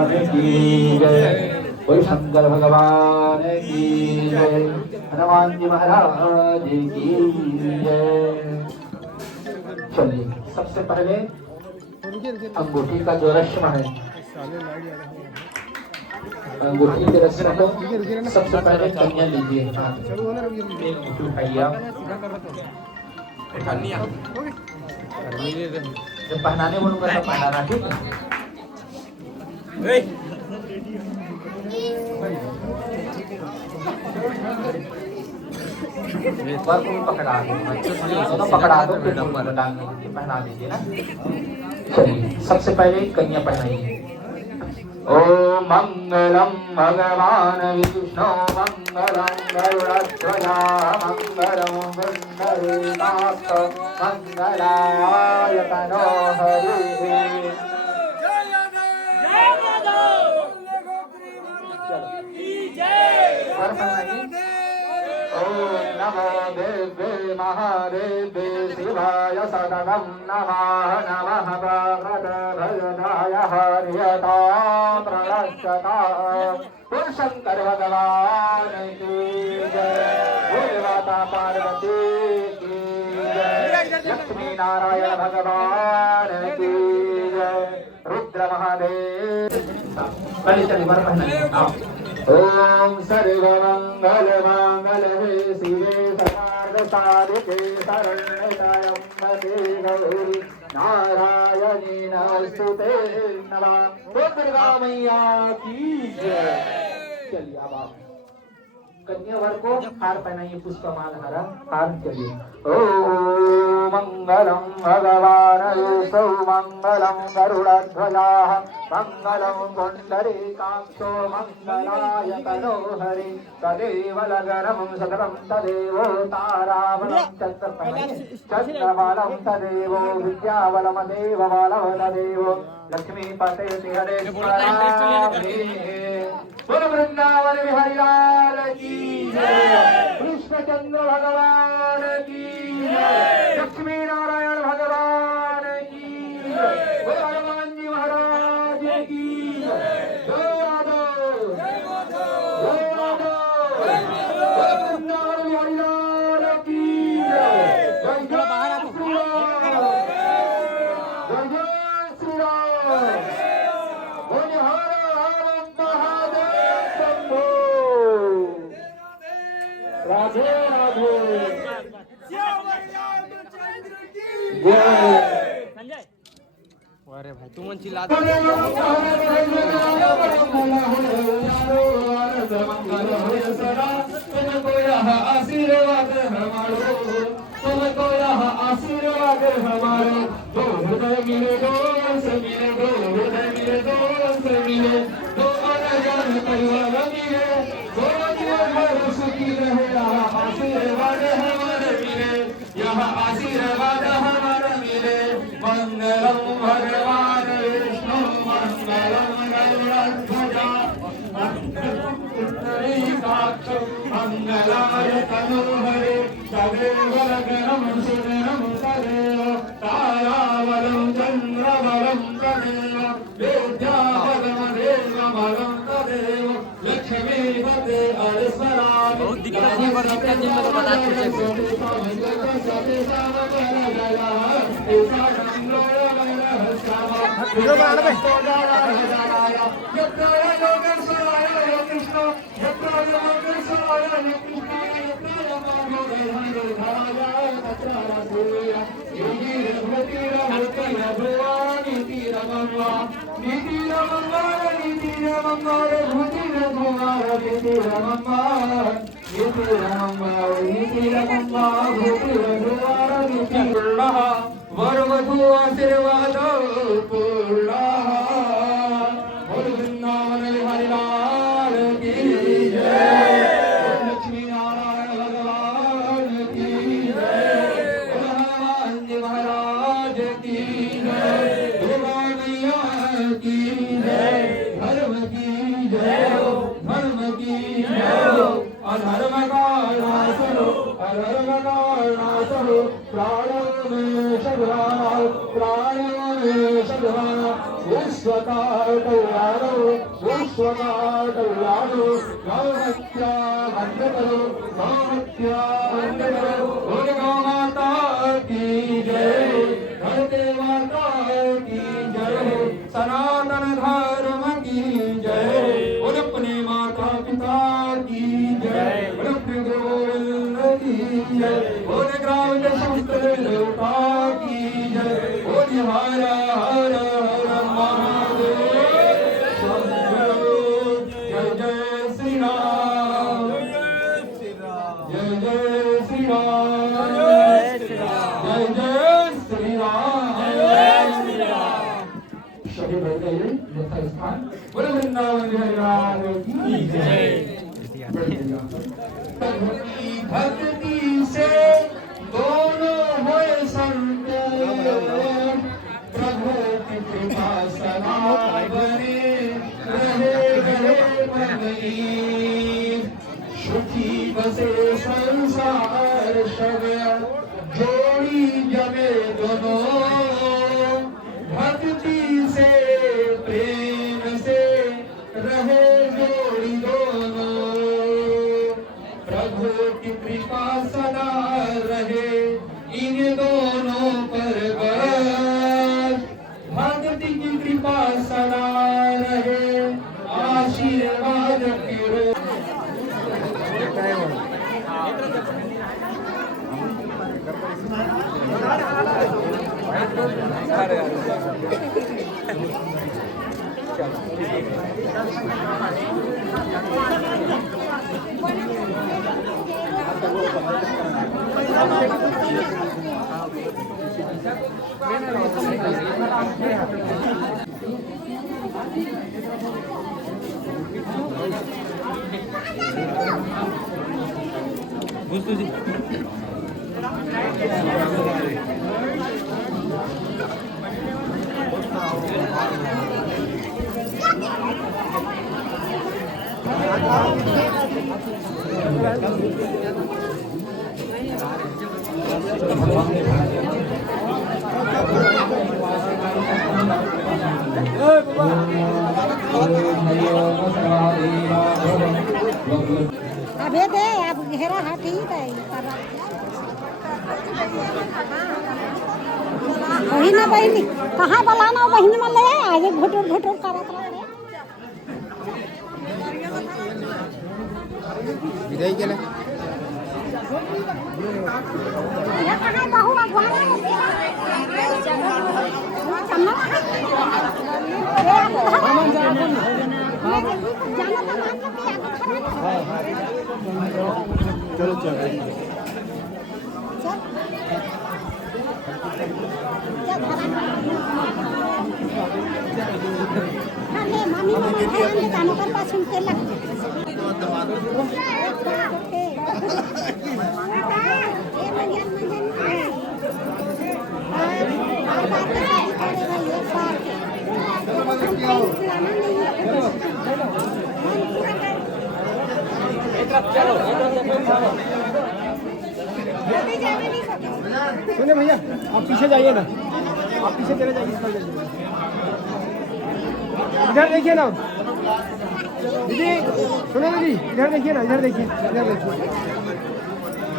भगवान की जय, बोल शंकर भगवान की जय, हनुमान जी महाराज की जय। चलिए सबसे पहले अंगूठी का जो रस्म है, अंगूठी के रस्म को सबसे पहले कन्या लीजिए, अंगूठी उठाइए आप, जब पहनाने बोलूंगा तब पहनाना, ठीक है। पकड़ा दो, पकड़ा दो, फिर पहना दीजिए ना। चलिए सबसे पहले कन्या पहनाइए। ओम मंगलम भगवान विष्णु मंगलम गरुड़ध्वजा मंगलम गंधर्वनाथ मंगलाय तनो हरि। ओम नमो देवे महादेवे शिवाय सततं नमः नमः भगवते हरियता प्रणश्यता। बोल शंकर भगवान की जय, बोल माता पार्वती की जय, लक्ष्मी नारायण भगवान की जय, रुद्र महादेव। पहले चलिए बार पहना। ओम सर्वमंगल मांगल्ये शिवे सर्वार्थ साधिके शरण्ये त्र्यंबके गौरी नारायणी नमोस्तुते नमः। दुर्गा मैया की जय। चलिए अब आप कन्यावर को हार पहनाइए, पुष्पमाल हरा हार। चलिए ओम मंगलम भगवान विष्णु मंगलम गरुड़ध्वजा मंगलम पुंडरीकाक्षो मंगलाय तनो हरि। तदेव लग्नं सकलं तदेव ताराबलं चन्द्रमालं तदेव विद्याबलमदेव बलं तदेव लक्ष्मीपते बोल वृंदावन बिहारी लाल की जय, कृष्णचंद्र भगवान की जय, लक्ष्मी नारायण भगवान की जय, बोल हनुमान जी महाराज की जय। वृंदावन बिहारी लाल की जय। जय जय श्री राम, जय जय श्री राम। बोल हर हर महादेव शंभो। राधे राधे संजय। अरे भाई तू मन चिल्ला आशीर्वाद हमारो, तुमको यहाँ आशीर्वाद हमारो। दो हृदय मिले, दो से मिले, दो हृदय मिले, दो से मिले, दो अनजान परिवार मिले, दो जीवन सुखी रहे। यहाँ आशीर्वाद हमारे मिले, यहाँ आशीर्वाद हमारे मिले। मंगलम भगवान विष्णु मंगलम गरुड़ध्वजा पुंडरीकाक्ष मंगलाय तनो हरि। तदेव लग्नं सुदिनं तदेव ताराबलं चन्द्रबलं तदेव विद्याबलमदेव बलं तदेव लक्ष्मीपते हरिस्वरामि। बहुत दिक्कत है पर दिक्कत है तो बता दीजिए। वरवधू आशीर्वाद पूर्ण। वृंदावन बिहारी लाल की जय, लक्ष्मी नारायण भगवान की जय, हनुमान जी महाराज की जय, दुर्गा मैया की जय, धर्म की जय हो, धर्म की जय हो। अधर्म का नाश हो, अधर्म का नाश हो। प्राणों में सद्भाव, प्राणों में सद्भाव। विश्वकार कल्याणो विश्वका कल्याणो गौहत्या बंद करो गौहत्या बंद करो बोल गौ माता की जय धरती माता की जय सनातन धर्म की जय बोल अपने माता पिता की जय बोल अपने गुरु गोविंद की जय बोल ग्राम के समस्त देवता की जय बोल हर हर हर महादेव जय जय श्री राम जय जय श्री राम जय जय श्री राम सभी बैठ गए यथा स्थान बोले वृंदावन बिहारी लाल की जय भक्ति से दोनों हुए संत प्रभु की कृपा सदा बने रहे गए बंदगी सुखी बसे संसार सब जोड़ी जमे दोनों भक्ति से प्रेम से रहे जोड़ी दोनों प्रभु की कृपा सदा रहे इन दोनों पर बस भक्ति की कृपा सदा रहे आशीर्वाद करो अबे दे अब घेरा हाथी दे वही ना बहनी कहाँ बलाना बहनी में ले आज घुटुर घुटुर करत रहे विदाई केला ये कहाँ बहू अगवाना चन्ना चलो चलो जानो कर पासून केला सुने भैया आप पीछे जाइए ना आप पीछे चले जाइए इधर देखिए ना दीदी सुनो दीदी इधर देखिए ना इधर देखिए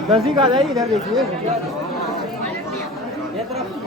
दर्शी का आ जाइए इधर देखिए